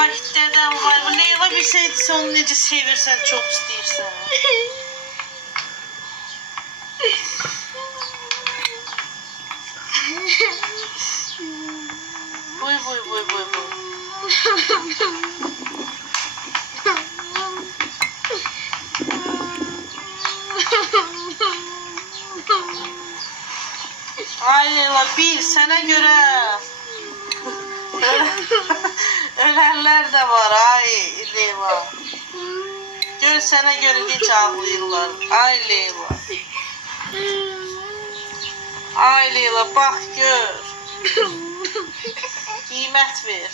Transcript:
Ay dedem var. Bu Leyla bilseydi sen onu necə sevirsən, çok istəyirsən. Buy buy buy buy buy. Ay Leyla bil sana göre. Ölenler de var ay Leyla. Gör sana göre geç ağlıyorlar. Ay Leyla. Ay Leyla bak gör. Qiymət ver.